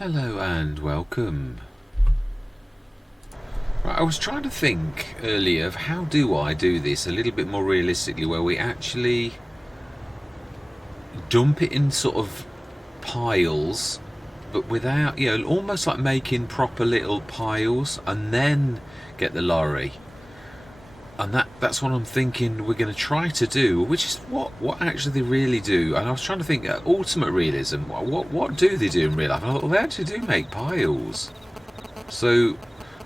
Hello and welcome. Right, I was trying to think earlier of how do I do this a little bit more realistically, where we actually dump it in sort of piles, but without, almost like making proper little piles and then get the lorry. And that's what I'm thinking we're going to try to do, which is what actually they really do. And I was trying to think, ultimate realism, what do they do in real life? And I thought, well, they actually do make piles. So,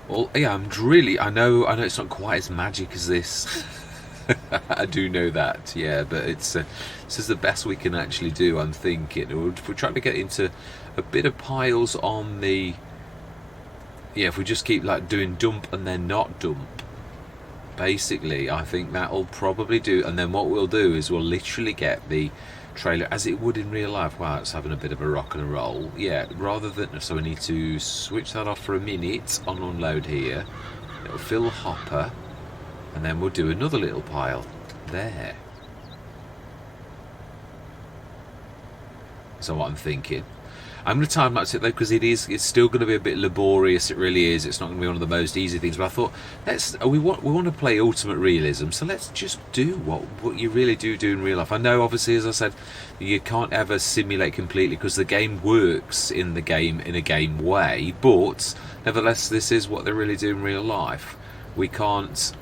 well, yeah, I know it's not quite as magic as this. I do know that, yeah, but this is the best we can actually do, I'm thinking. We're trying to get into a bit of piles on the, yeah, if we just keep like doing dump and then not dump. Basically, I think that'll probably do. And then what we'll do is we'll literally get the trailer as it would in real life. Wow, it's having a bit of a rock and a roll. Yeah, rather than, so we need to switch that off for a minute on unload here. It'll fill the hopper, and then we'll do another little pile there. So what I'm thinking, I'm going to time lapse it though, because it's still going to be a bit laborious. It really is. It's not going to be one of the most easy things. But I thought we want to play ultimate realism, so let's just do what you really do in real life. I know, obviously, as I said, you can't ever simulate completely because the game works in a game way. But nevertheless, this is what they really do in real life. We can't.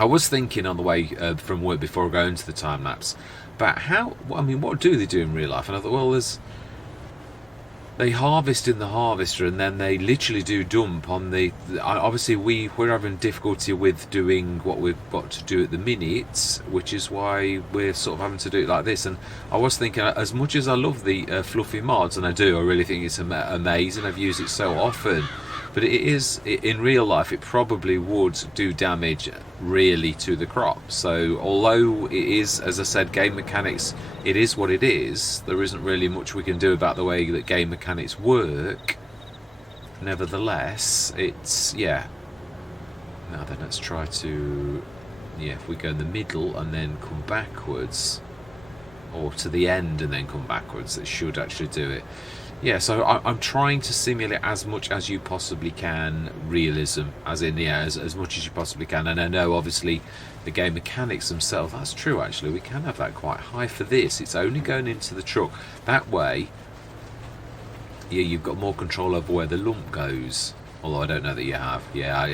I was thinking on the way from work before going to the time lapse about what do they do in real life? And I thought, well, they harvest in the harvester and then they literally do dump on the obviously we're having difficulty with doing what we've got to do at the minute, which is why we're sort of having to do it like this. And I was thinking, as much as I love the fluffy mods, and I really think it's amazing, I've used it so often, but it is, in real life, it probably would do damage really to the crop. So although it is, as I said, game mechanics, it is what it is. There isn't really much we can do about the way that game mechanics work. Nevertheless, it's, yeah. Now then, let's try to, yeah, if we go in the middle and then come backwards, or to the end and then come backwards, it should actually do it. Yeah, so I'm trying to simulate as much as you possibly can realism, as in, yeah, as much as you possibly can. And I know, obviously, the game mechanics themselves, that's true, actually. We can have that quite high for this. It's only going into the truck. That way, yeah, you've got more control over where the lump goes. Although I don't know that you have. Yeah,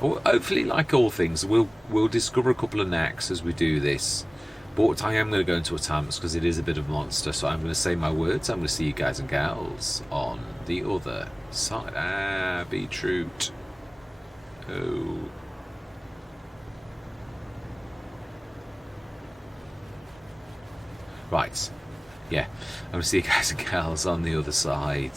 hopefully, like all things, we'll discover a couple of knacks as we do this. But I am going to go into a time-lapse because it is a bit of a monster, so I'm going to say my words. I'm going to see you guys and gals on the other side. Beetroot. Oh. Right. Yeah. I'm going to see you guys and gals on the other side.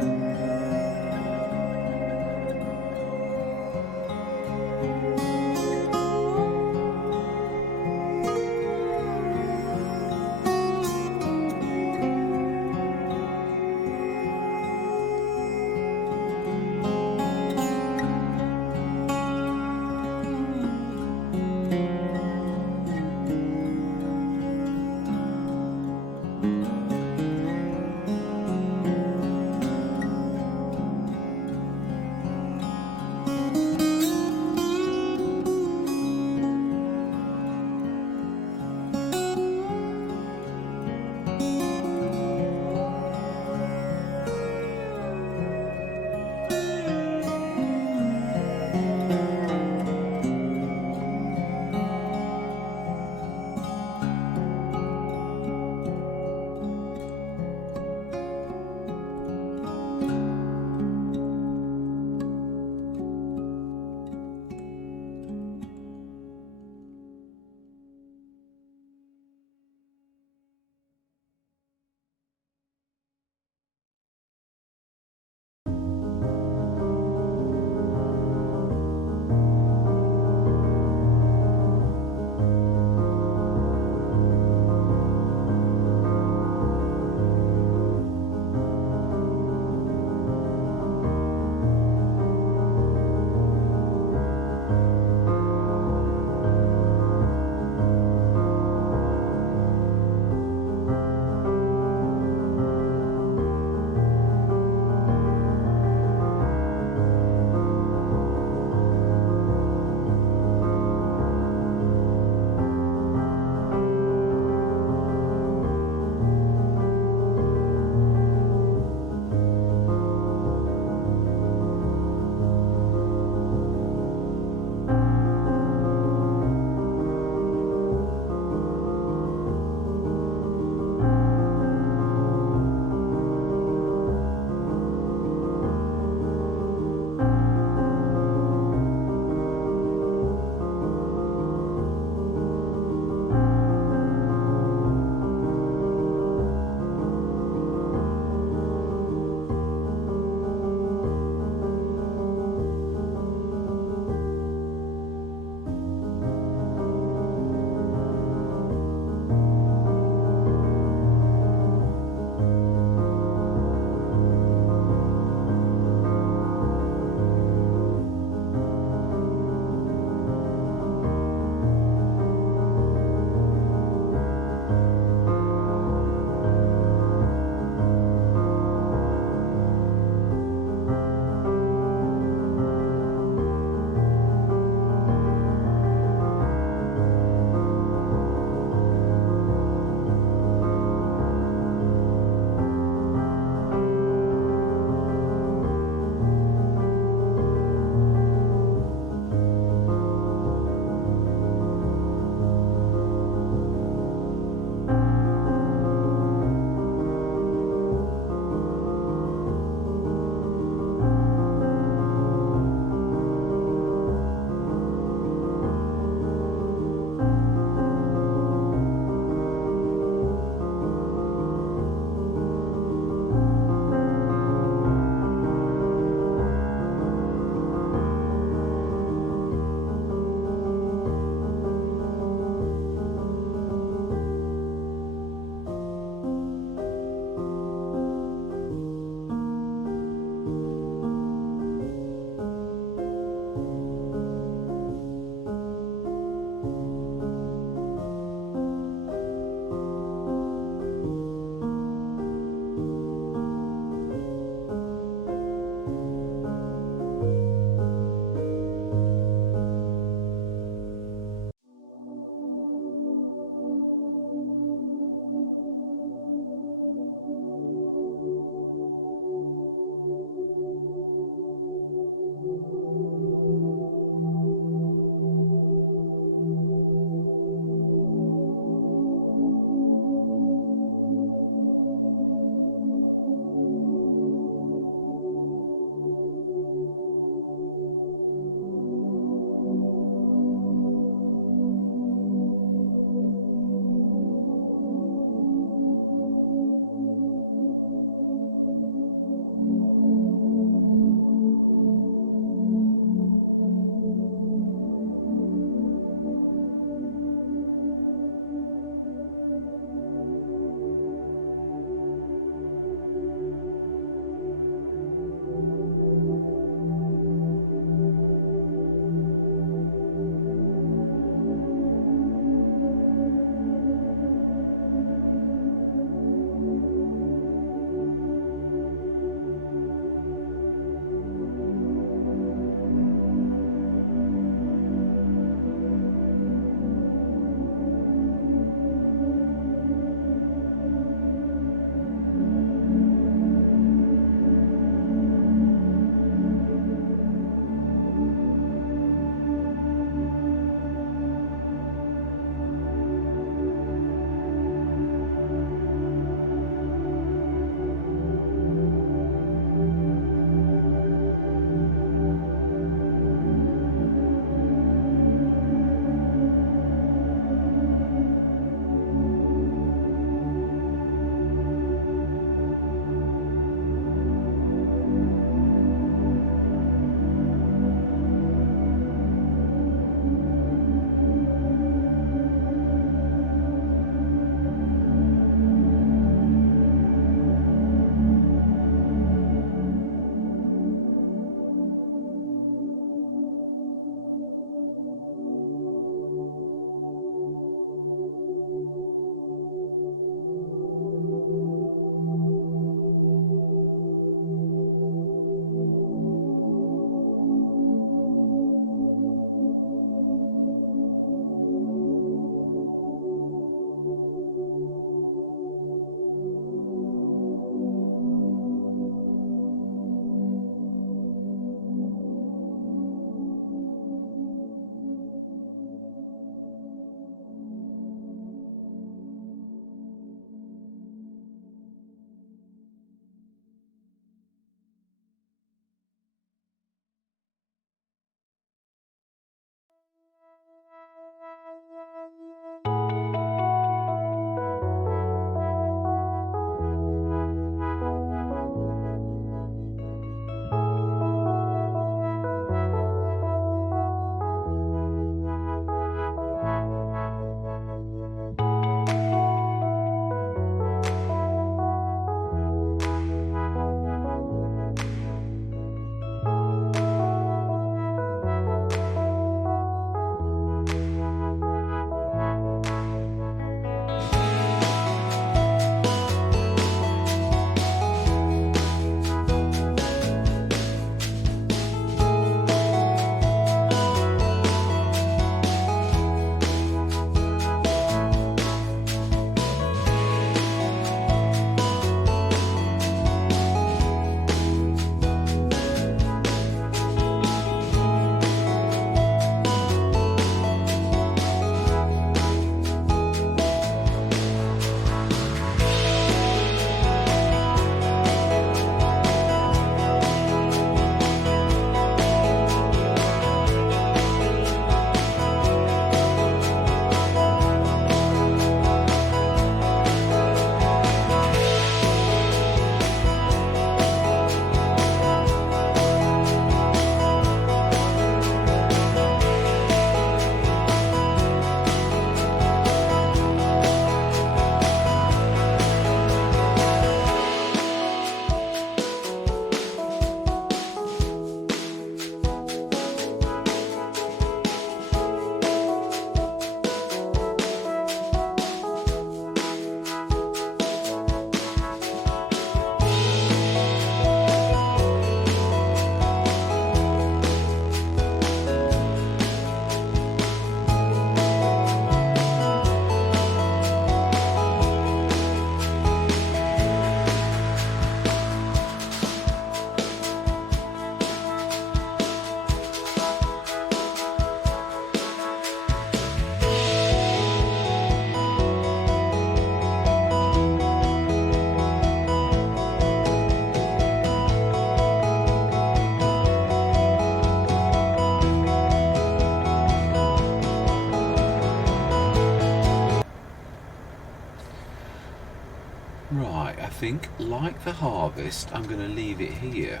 think, like the harvest, I'm going to leave it here.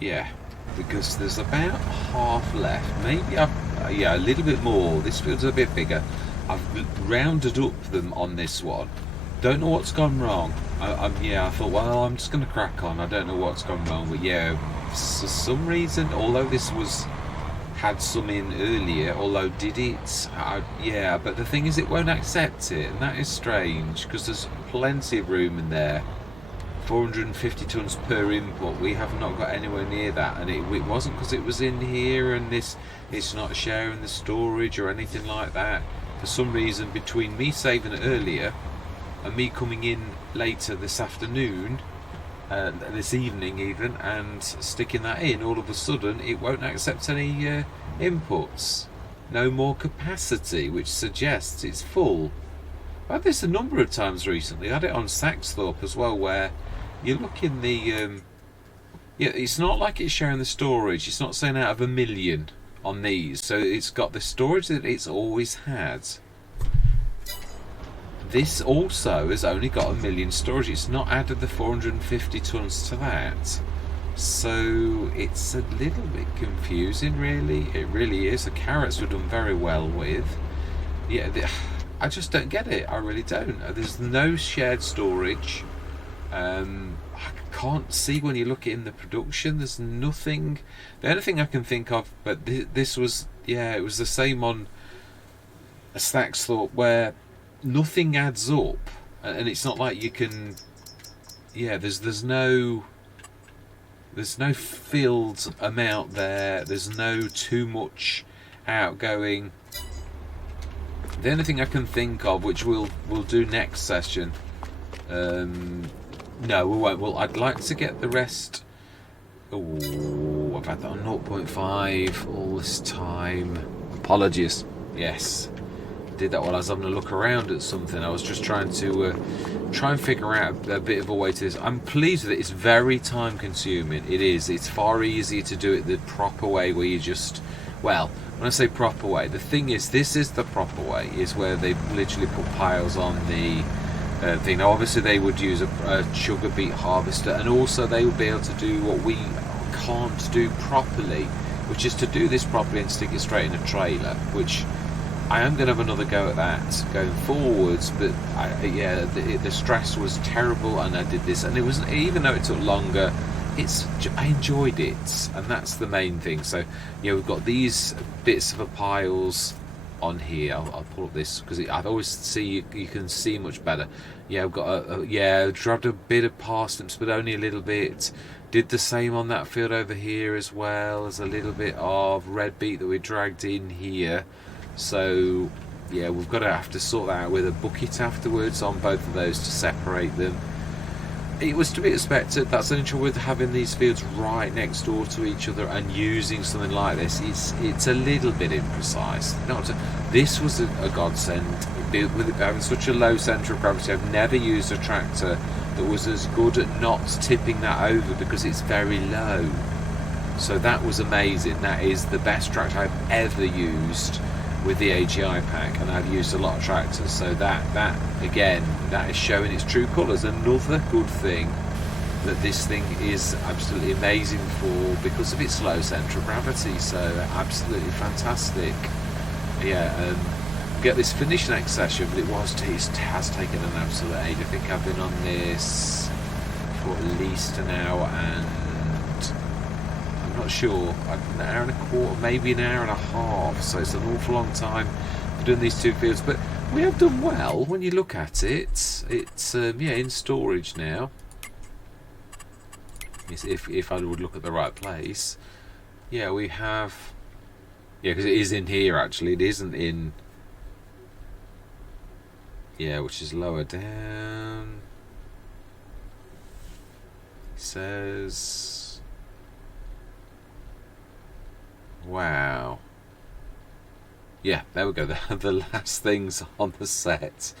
Yeah, because there's about half left. Maybe yeah, a little bit more. This field's a bit bigger. I've rounded up them on this one. Don't know what's gone wrong. I thought, well, I'm just going to crack on. I don't know what's gone wrong, but yeah, for some reason, although this had some in earlier, although did it? Yeah, but the thing is, it won't accept it, and that is strange because there's plenty of room in there. 450 tons per input. We have not got anywhere near that, and it wasn't because it was in here and it's not sharing the storage or anything like that. For some reason, between me saving it earlier and me coming in later this afternoon, this evening even, and sticking that in, all of a sudden it won't accept any inputs. No more capacity, which suggests it's full. I've had this a number of times recently. I had it on Saxthorpe as well, where you look in the yeah, it's not like it's showing the storage. It's not saying out of 1 million on these, so it's got the storage that it's always had. This also has only got 1 million storage. It's not added the 450 tons to that. So it's a little bit confusing, really. It really is. The carrots were done very well with. Yeah, I just don't get it. I really don't. There's no shared storage. I can't see when you look in the production. There's nothing. The only thing I can think of, but this was, yeah, it was the same on a Saxthorpe where nothing adds up, and it's not like you can. Yeah, there's no filled amount there. There's no too much outgoing. The only thing I can think of, which we'll do next session. No, we won't. Well, I'd like to get the rest. Oh, I've had that on 0.5 all this time. Apologies. Yes. Did that while I was having a look around at something. I was just trying to figure out a bit of a way to this. I'm pleased with it. It's very time consuming. It is. It's far easier to do it the proper way, where you just, well, when I say proper way, the thing is, this is the proper way, is where they literally put piles on the thing. Now obviously they would use a sugar beet harvester, and also they would be able to do what we can't do properly, which is to do this properly and stick it straight in a trailer, which I am going to have another go at that going forwards. But yeah, the stress was terrible, and I did this, and it was, even though it took longer, I enjoyed it, and that's the main thing. So yeah, we've got these bits of piles on here. I'll pull up this because I always see you can see much better. Yeah, I've got dragged a bit of parsnips, but only a little bit. Did the same on that field over here as well, as a little bit of red beet that we dragged in here. So yeah, we've got to have to sort that out with a bucket afterwards on both of those to separate them. It was to be expected. That's the nature with having these fields right next door to each other and using something like this. It's a little bit imprecise. This was a godsend. With it having such a low centre of gravity, I've never used a tractor that was as good at not tipping that over because it's very low. So that was amazing. That is the best tractor I've ever used with the AGI pack, and I've used a lot of tractors, so that again, that is showing its true colours. Another good thing that this thing is absolutely amazing for, because of its low centre of gravity. So absolutely fantastic. Yeah, get this finished next session, but it has taken an absolute age. I think I've been on this for at least an hour and I'm not sure, an hour and a quarter, maybe an hour and a half, so it's an awful long time for doing these two fields, but we have done well when you look at it. It's yeah, in storage now, if I would look at the right place. Yeah, we have, yeah, because it is in here actually, it isn't in, yeah, which is lower down. It says, wow. Yeah, there we go. The last things on the set.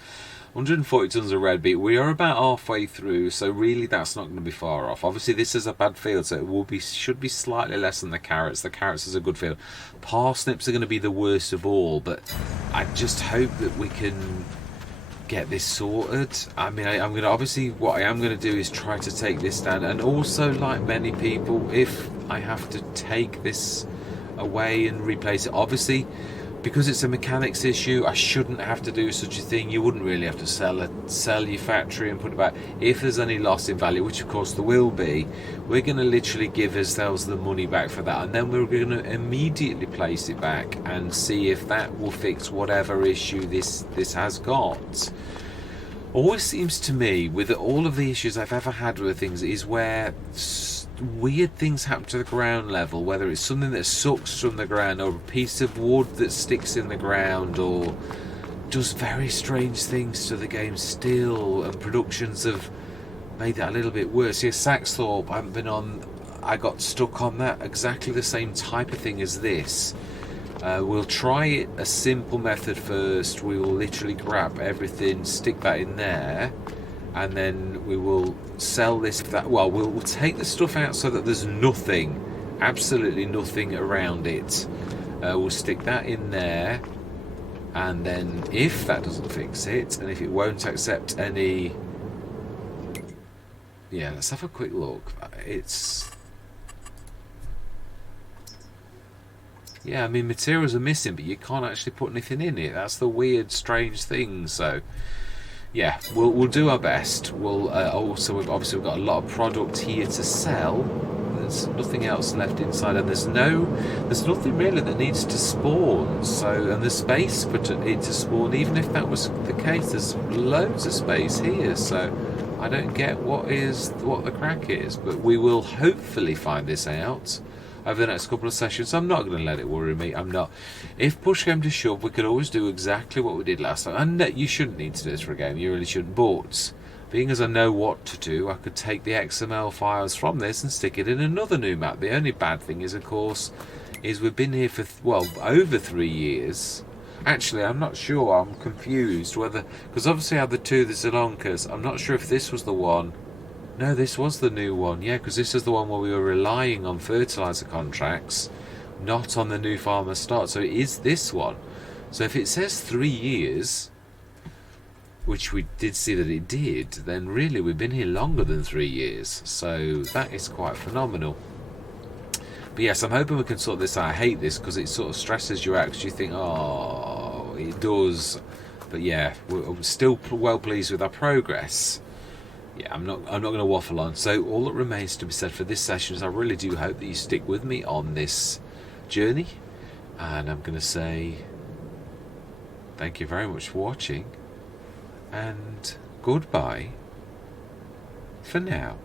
140 tons of red beet. We are about halfway through, so really that's not going to be far off. Obviously this is a bad field, so it should be slightly less than the carrots. The carrots is a good field. Parsnips are going to be the worst of all, but I just hope that we can get this sorted. I mean, I'm going to, obviously what I am going to do is try to take this down, and also, like many people, if I have to take this away and replace it, obviously because it's a mechanics issue, I shouldn't have to do such a thing. You wouldn't really have to sell your factory and put it back. If there's any loss in value, which of course there will be, we're going to literally give ourselves the money back for that, and then we're going to immediately place it back and see if that will fix whatever issue this has got. Always seems to me, with all of the issues I've ever had with things, is where weird things happen to the ground level, whether it's something that sucks from the ground, or a piece of wood that sticks in the ground, or does very strange things to the game still, and productions have made that a little bit worse. Yeah, Saxthorpe, I haven't been on, I got stuck on that, exactly the same type of thing as this. We'll try it a simple method first. We will literally grab everything, stick that in there, and then we will sell this. Well, we'll take the stuff out so that there's nothing, absolutely nothing around it. We'll stick that in there, and then if that doesn't fix it, and if it won't accept any, yeah, let's have a quick look. It's, yeah, I mean, materials are missing, but you can't actually put anything in it. That's the weird, strange thing. So yeah, we'll do our best. We'll also, we've got a lot of product here to sell. There's nothing else left inside, and there's nothing really that needs to spawn. So, and there's space for it to spawn. Even if that was the case, there's loads of space here. So I don't get what the crack is, but we will hopefully find this out over the next couple of sessions. I'm not going to let it worry me. I'm not. If push came to shove, we could always do exactly what we did last time. And you shouldn't need to do this for a game. You really shouldn't. But being as I know what to do, I could take the XML files from this and stick it in another new map. The only bad thing is, of course, is we've been here for, well, over 3 years. Actually, I'm not sure. I'm confused whether, because obviously I had the Zielonkas. I'm not sure if this was the one. No, this was the new one, yeah, because this is the one where we were relying on fertiliser contracts, not on the new farmer start. So it is this one. So if it says 3 years, which we did see that it did, then really we've been here longer than 3 years. So that is quite phenomenal. But yes, I'm hoping we can sort this out. I hate this because it sort of stresses you out, because you think, oh, it does. But yeah, we're still well pleased with our progress. Yeah, I'm not going to waffle on. So all that remains to be said for this session is I really do hope that you stick with me on this journey, and I'm going to say thank you very much for watching, and goodbye for now.